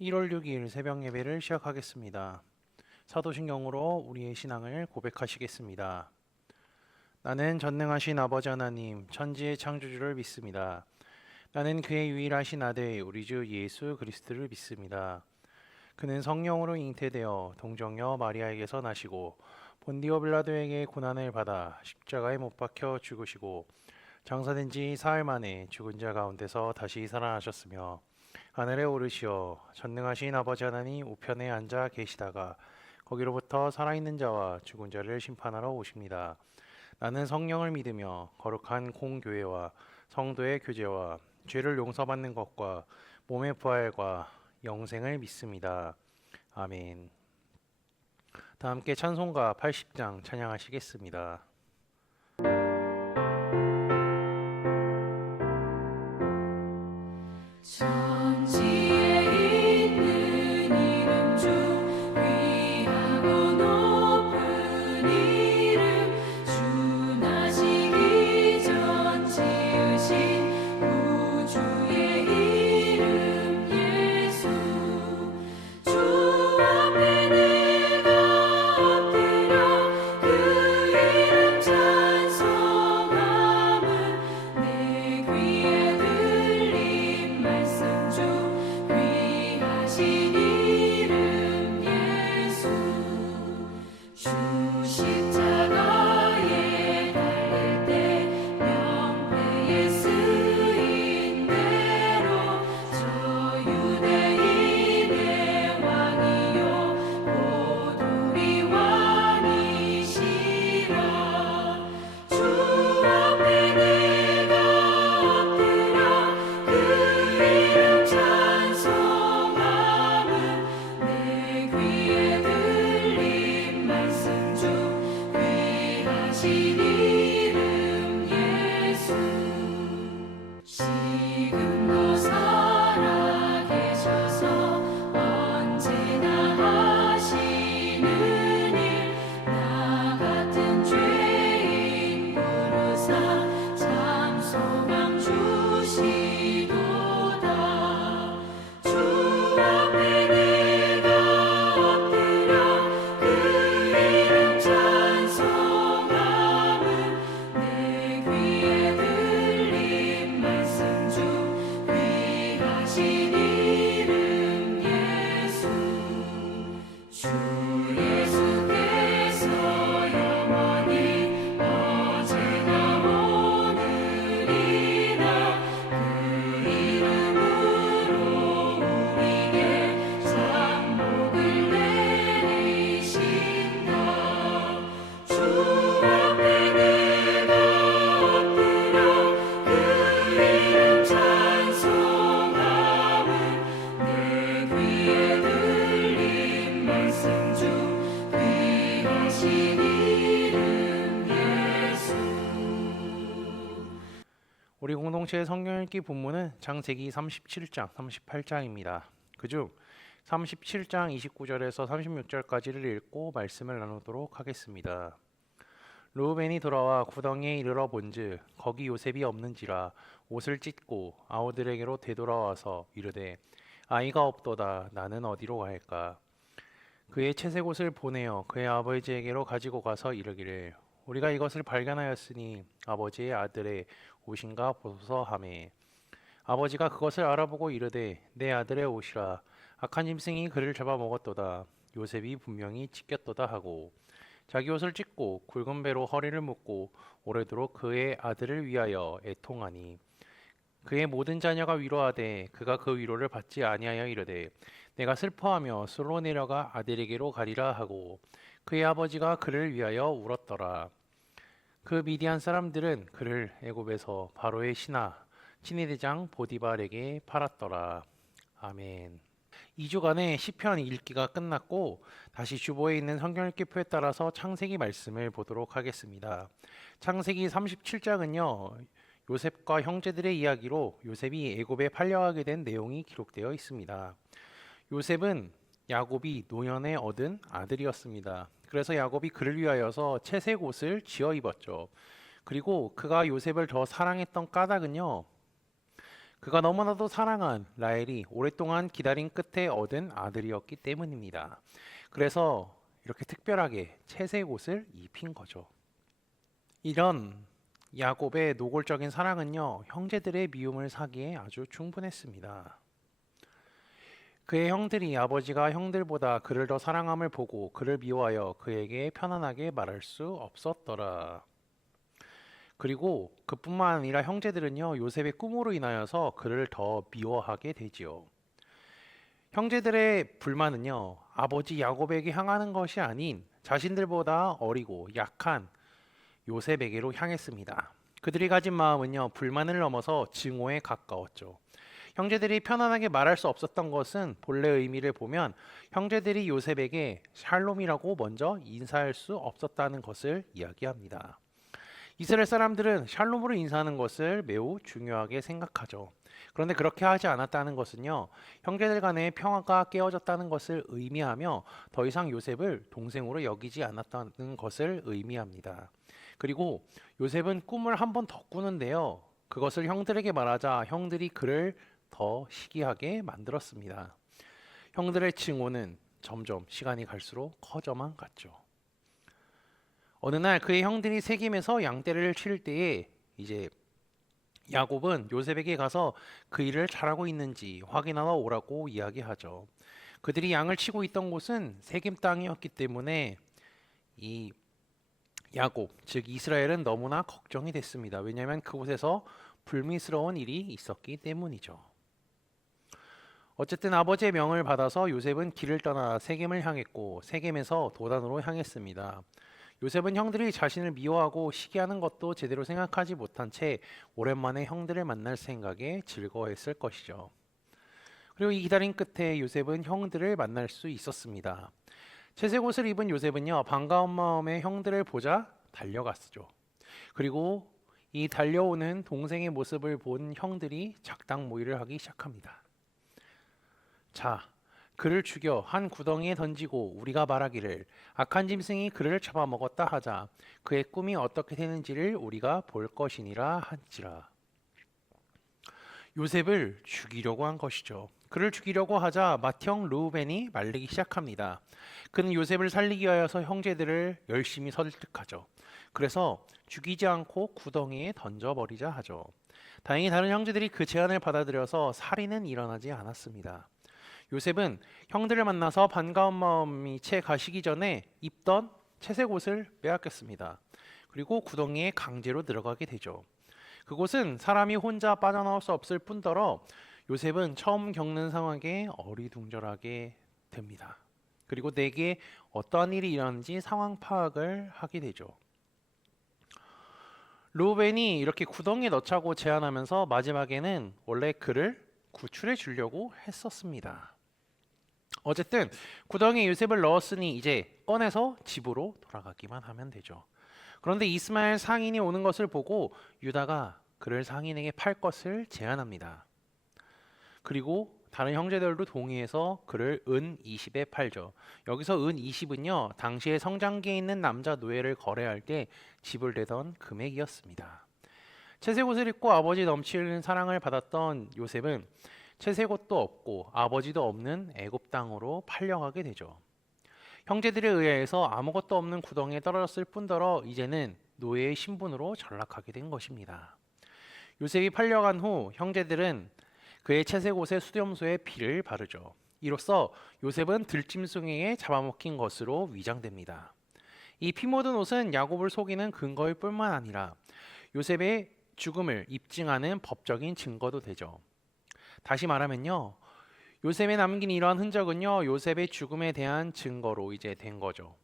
1월 6일 새벽 예배를 시작하겠습니다. 사도신경으로 우리의 신앙을 고백하시겠습니다. 나는 전능하신 아버지 하나님, 천지의 창조주를 믿습니다. 나는 그의 유일하신 아들, 우리 주 예수 그리스도를 믿습니다. 그는 성령으로 잉태되어 동정녀 마리아에게서 나시고 본디오 빌라도에게 고난을 받아 십자가에 못 박혀 죽으시고 장사된 지 사흘 만에 죽은 자 가운데서 다시 살아나셨으며 하늘에 오르시어 전능하신 아버지 하나님 우편에 앉아 계시다가 거기로부터 살아있는 자와 죽은 자를 심판하러 오십니다. 나는 성령을 믿으며 거룩한 공교회와 성도의 교제와 죄를 용서받는 것과 몸의 부활과 영생을 믿습니다. 아멘. 다 함께 찬송가 80장 찬양하시겠습니다. 우리 공동체의 성경 읽기 본문은 창세기 37장, 38장입니다. 그중 37장 29절에서 36절까지를 읽고 말씀을 나누도록 하겠습니다. 르우벤이 돌아와 구덩이에 이르러 본즉 거기 요셉이 없는지라 옷을 찢고 아우들에게로 되돌아와서 이르되 아이가 없도다 나는 어디로 갈까. 그의 채색 옷을 보내어 그의 아버지에게로 가지고 가서 이르기를 우리가 이것을 발견하였으니 아버지의 아들의 옷인가 보소서 하매 아버지가 그것을 알아보고 이르되 내 아들의 옷이라 악한 짐승이 그를 잡아먹었도다 요셉이 분명히 찢겼도다 하고 자기 옷을 찢고 굵은 배로 허리를 묶고 오래도록 그의 아들을 위하여 애통하니 그의 모든 자녀가 위로하되 그가 그 위로를 받지 아니하여 이르되 내가 슬퍼하며 수로 내려가 아들에게로 가리라 하고 그의 아버지가 그를 위하여 울었더라. 그 미디안 사람들은 그를 애굽에서 바로의 신하 친위대장 보디발에게 팔았더라. 아멘. 2주간의 시편 읽기가 끝났고 다시 주보에 있는 성경 읽기표에 따라서 창세기 말씀을 보도록 하겠습니다. 창세기 37장은요. 요셉과 형제들의 이야기로 요셉이 애굽에 팔려가게 된 내용이 기록되어 있습니다. 요셉은 야곱이 노년에 얻은 아들이었습니다. 그래서 야곱이 그를 위하여서 채색 옷을 지어 입었죠. 그리고 그가 요셉을 더 사랑했던 까닭은요. 그가 너무나도 사랑한 라헬이 오랫동안 기다린 끝에 얻은 아들이었기 때문입니다. 그래서 이렇게 특별하게 채색 옷을 입힌 거죠. 이런 야곱의 노골적인 사랑은요, 형제들의 미움을 사기에 아주 충분했습니다. 그의 형들이 아버지가 형들보다 그를 더 사랑함을 보고 그를 미워하여 그에게 편안하게 말할 수 없었더라. 그리고 그뿐만 아니라 형제들은요, 요셉의 꿈으로 인하여서 그를 더 미워하게 되지요. 형제들의 불만은요, 아버지 야곱에게 향하는 것이 아닌 자신들보다 어리고 약한 요셉에게로 향했습니다. 그들이 가진 마음은요, 불만을 넘어서 증오에 가까웠죠. 형제들이 편안하게 말할 수 없었던 것은 본래 의미를 보면 형제들이 요셉에게 샬롬이라고 먼저 인사할 수 없었다는 것을 이야기합니다. 이스라엘 사람들은 샬롬으로 인사하는 것을 매우 중요하게 생각하죠. 그런데 그렇게 하지 않았다는 것은요, 형제들 간의 평화가 깨어졌다는 것을 의미하며 더 이상 요셉을 동생으로 여기지 않았다는 것을 의미합니다. 그리고 요셉은 꿈을 한 번 더 꾸는데요, 그것을 형들에게 말하자 형들이 그를 더 시기하게 만들었습니다. 형들의 증오는 점점 시간이 갈수록 커져만 갔죠. 어느 날 그의 형들이 세겜에서 양떼를 칠 때에 이제 야곱은 요셉에게 가서 그 일을 잘하고 있는지 확인하러 오라고 이야기하죠. 그들이 양을 치고 있던 곳은 세겜 땅이었기 때문에 이 야곱, 즉 이스라엘은 너무나 걱정이 됐습니다. 왜냐하면 그곳에서 불미스러운 일이 있었기 때문이죠. 어쨌든 아버지의 명을 받아서 요셉은 길을 떠나 세겜을 향했고 세겜에서 도단으로 향했습니다. 요셉은 형들이 자신을 미워하고 시기하는 것도 제대로 생각하지 못한 채 오랜만에 형들을 만날 생각에 즐거워했을 것이죠. 그리고 이 기다림 끝에 요셉은 형들을 만날 수 있었습니다. 채색 옷을 입은 요셉은요, 반가운 마음에 형들을 보자 달려갔죠. 그리고 이 달려오는 동생의 모습을 본 형들이 작당 모의를 하기 시작합니다. 자, 그를 죽여 한 구덩이에 던지고 우리가 말하기를 악한 짐승이 그를 잡아먹었다 하자. 그의 꿈이 어떻게 되는지를 우리가 볼 것이니라 한지라. 요셉을 죽이려고 한 것이죠. 그를 죽이려고 하자 맏형 르우벤이 말리기 시작합니다. 그는 요셉을 살리기 위하여서 형제들을 열심히 설득하죠. 그래서 죽이지 않고 구덩이에 던져버리자 하죠. 다행히 다른 형제들이 그 제안을 받아들여서 살인은 일어나지 않았습니다. 요셉은 형들을 만나서 반가운 마음이 채 가시기 전에 입던 채색 옷을 빼앗겼습니다. 그리고 구덩이에 강제로 들어가게 되죠. 그곳은 사람이 혼자 빠져나올 수 없을 뿐더러 요셉은 처음 겪는 상황에 어리둥절하게 됩니다. 그리고 내게 어떠한 일이 일어났는지 상황 파악을 하게 되죠. 르우벤이 이렇게 구덩이에 넣자고 제안하면서 마지막에는 원래 그를 구출해 주려고 했었습니다. 어쨌든 구덩이에 요셉을 넣었으니 이제 꺼내서 집으로 돌아가기만 하면 되죠. 그런데 이스마엘 상인이 오는 것을 보고 유다가 그를 상인에게 팔 것을 제안합니다. 그리고 다른 형제들도 동의해서 그를 은 20에 팔죠. 여기서 은 20은요, 당시에 성장기에 있는 남자 노예를 거래할 때 지불되던 금액이었습니다. 채색 옷을 입고 아버지 넘치는 사랑을 받았던 요셉은 채색 옷도 없고 아버지도 없는 애굽 땅으로 팔려가게 되죠. 형제들에 의해서 아무것도 없는 구덩이에 떨어졌을 뿐더러 이제는 노예의 신분으로 전락하게 된 것입니다. 요셉이 팔려간 후 형제들은 그의 채색 옷에 수렴소에 피를 바르죠. 이로써 요셉은 들짐승에게 잡아먹힌 것으로 위장됩니다. 이 피 묻은 옷은 야곱을 속이는 근거일 뿐만 아니라 요셉의 죽음을 입증하는 법적인 증거도 되죠. 다시 말하면요, 요셉에 남긴 이러한 흔적은요, 요셉의 죽음에 대한 증거로 이제 된 거죠.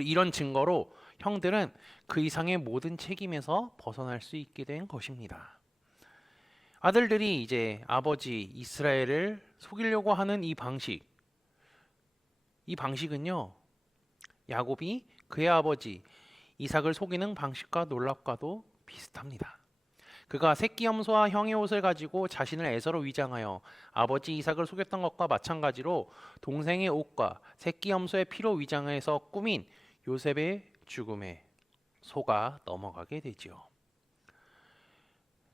이런 증거로 형들은 그 이상의 모든 책임에서 벗어날 수 있게 된 것입니다. 아들들이 이제 아버지 이스라엘을 속이려고 하는 이 방식은요, 야곱이 그의 아버지 이삭을 속이는 방식과 놀랍과도 비슷합니다. 그가 새끼 염소와 형의 옷을 가지고 자신을 에서로 위장하여 아버지 이삭을 속였던 것과 마찬가지로 동생의 옷과 새끼 염소의 피로 위장해서 꾸민 요셉의 죽음에 속아 넘어가게 되지요.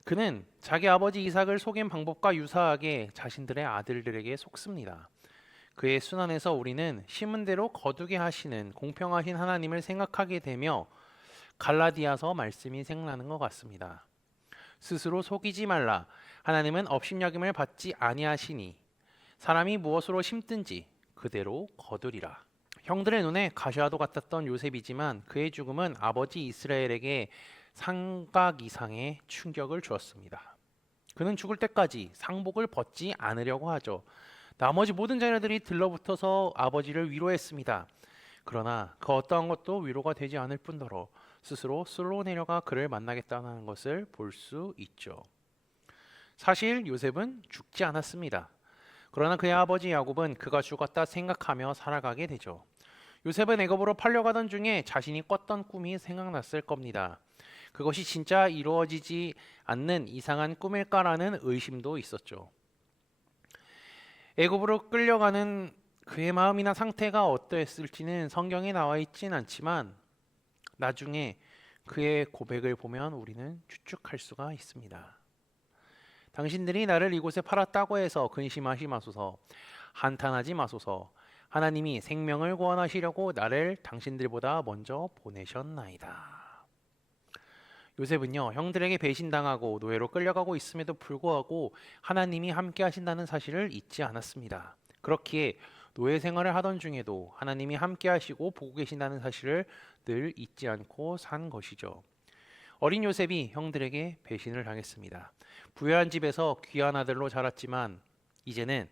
그는 자기 아버지 이삭을 속인 방법과 유사하게 자신들의 아들들에게 속습니다. 그의 순환에서 우리는 심은 대로 거두게 하시는 공평하신 하나님을 생각하게 되며 갈라디아서 말씀이 생각나는 것 같습니다. 스스로 속이지 말라. 하나님은 업신여김을 받지 아니하시니 사람이 무엇으로 심든지 그대로 거두리라. 형들의 눈에 가시화도 같았던 요셉이지만 그의 죽음은 아버지 이스라엘에게 상각 이상의 충격을 주었습니다. 그는 죽을 때까지 상복을 벗지 않으려고 하죠. 나머지 모든 자녀들이 들러붙어서 아버지를 위로했습니다. 그러나 그 어떠한 것도 위로가 되지 않을 뿐더러 스스로 술로 내려가 그를 만나겠다는 것을 볼 수 있죠. 사실 요셉은 죽지 않았습니다. 그러나 그의 아버지 야곱은 그가 죽었다 생각하며 살아가게 되죠. 요셉은 애굽으로 팔려가던 중에 자신이 꿨던 꿈이 생각났을 겁니다. 그것이 진짜 이루어지지 않는 이상한 꿈일까라는 의심도 있었죠. 애굽으로 끌려가는 그의 마음이나 상태가 어떠했을지는 성경에 나와 있진 않지만 나중에 그의 고백을 보면 우리는 추측할 수가 있습니다. 당신들이 나를 이곳에 팔았다고 해서 근심하지 마소서, 한탄하지 마소서. 하나님이 생명을 구원하시려고 나를 당신들보다 먼저 보내셨나이다. 요셉은요, 형들에게 배신당하고 노예로 끌려가고 있음에도 불구하고 하나님이 함께 하신다는 사실을 잊지 않았습니다. 그렇기에 노예 생활을 하던 중에도 하나님이 함께 하시고 보고 계신다는 사실을 늘 잊지 않고 산 것이죠. 어린 요셉이 형들에게 배신을 당했습니다. 부유한 집에서 귀한 아들로 자랐지만 이제는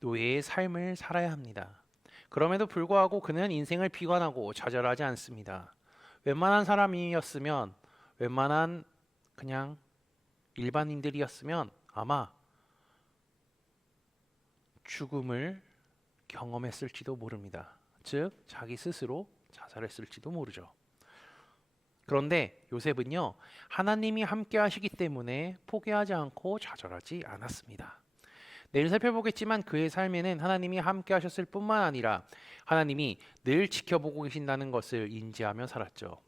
노예의 삶을 살아야 합니다. 그럼에도 불구하고 그는 인생을 비관하고 좌절하지 않습니다. 웬만한 사람이었으면, 웬만한 그냥 일반인들이었으면 아마 죽음을 경험했을지도 모릅니다. 즉 자기 스스로 자살했을지도 모르죠. 그런데 요셉은요, 하나님이 함께 하시기 때문에 포기하지 않고 좌절하지 않았습니다. 내일 살펴보겠지만 그의 삶에는 하나님이 함께 하셨을 뿐만 아니라 하나님이 늘 지켜보고 계신다는 것을 인지하며 살았죠.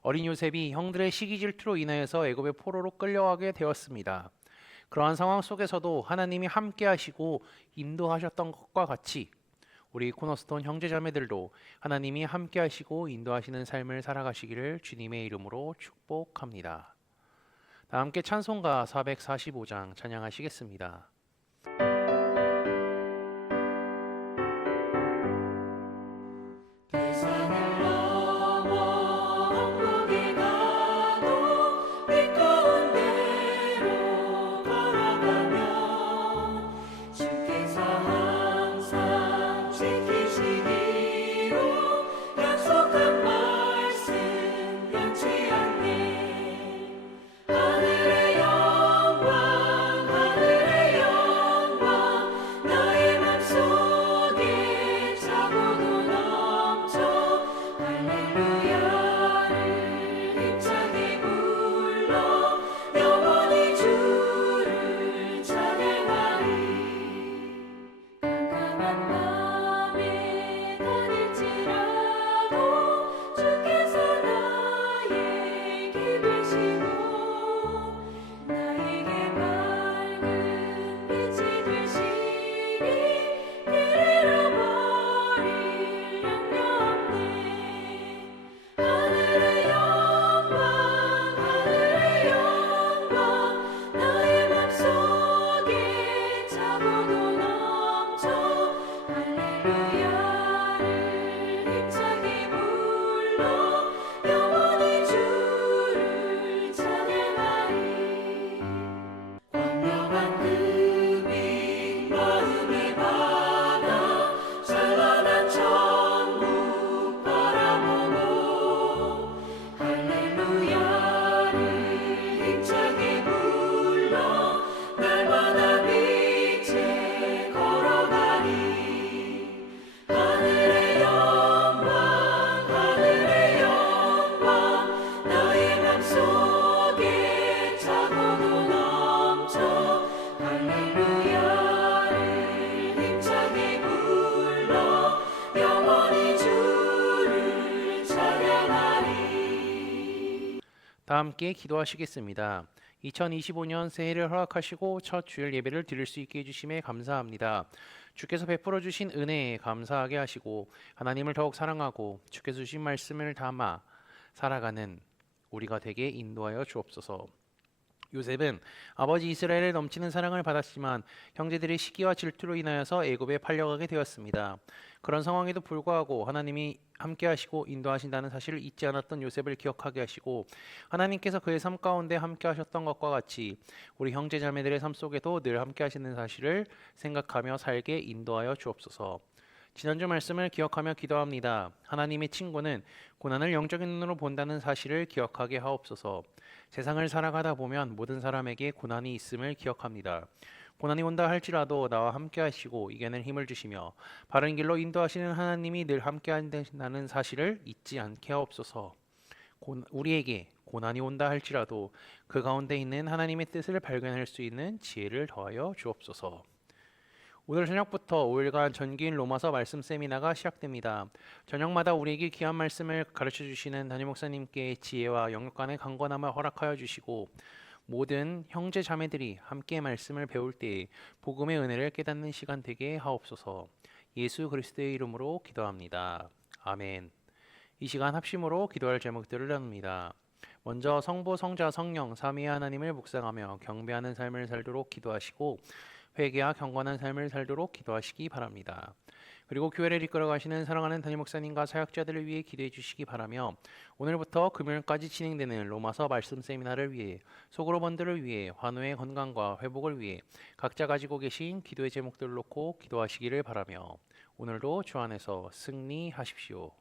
어린 요셉이 형들의 시기 질투로 인하여서 애굽의 포로로 끌려가게 되었습니다. 그러한 상황 속에서도 하나님이 함께 하시고 인도하셨던 것과 같이 우리 코너스톤 형제자매들도 하나님이 함께 하시고 인도하시는 삶을 살아가시기를 주님의 이름으로 축복합니다. 다 함께 찬송가 445장 찬양하시겠습니다. 다 함께 기도하시겠습니다. 2025년 새해를 허락하시고 첫 주일 예배를 드릴 수 있게 해주심에 감사합니다. 주께서 베풀어 주신 은혜에 감사하게 하시고 하나님을 더욱 사랑하고 주께서 주신 말씀을 담아 살아가는 우리가 되게 인도하여 주옵소서. 요셉은 아버지 이스라엘의 넘치는 사랑을 받았지만 형제들의 시기와 질투로 인하여서 애굽에 팔려가게 되었습니다. 그런 상황에도 불구하고 하나님이 함께 하시고 인도하신다는 사실을 잊지 않았던 요셉을 기억하게 하시고 하나님께서 그의 삶 가운데 함께 하셨던 것과 같이 우리 형제 자매들의 삶 속에도 늘 함께 하시는 사실을 생각하며 살게 인도하여 주옵소서. 지난주 말씀을 기억하며 기도합니다. 하나님의 친구는 고난을 영적인 눈으로 본다는 사실을 기억하게 하옵소서. 세상을 살아가다 보면 모든 사람에게 고난이 있음을 기억합니다. 고난이 온다 할지라도 나와 함께 하시고 이겨낼 힘을 주시며 바른 길로 인도하시는 하나님이 늘 함께 한다는 사실을 잊지 않게 하옵소서. 우리에게 고난이 온다 할지라도 그 가운데 있는 하나님의 뜻을 발견할 수 있는 지혜를 더하여 주옵소서. 오늘 저녁부터 5일간 전기인 로마서 말씀 세미나가 시작됩니다. 저녁마다 우리에게 귀한 말씀을 가르쳐 주시는 담임 목사님께 지혜와 영역 간의 강건함을 허락하여 주시고 모든 형제 자매들이 함께 말씀을 배울 때 복음의 은혜를 깨닫는 시간 되게 하옵소서. 예수 그리스도의 이름으로 기도합니다. 아멘. 이 시간 합심으로 기도할 제목들을 나눕니다. 먼저 성부, 성자, 성령 삼위의 하나님을 묵상하며 경배하는 삶을 살도록 기도하시고 회개와 경건한 삶을 살도록 기도하시기 바랍니다. 그리고 교회를 이끌어 가시는 사랑하는 담임 목사님과 사역자들을 위해 기도해 주시기 바라며 오늘부터 금요일까지 진행되는 로마서 말씀 세미나를 위해 속으로 번들을 위해 환우의 건강과 회복을 위해 각자 가지고 계신 기도의 제목들을 놓고 기도하시기를 바라며 오늘도 주 안에서 승리하십시오.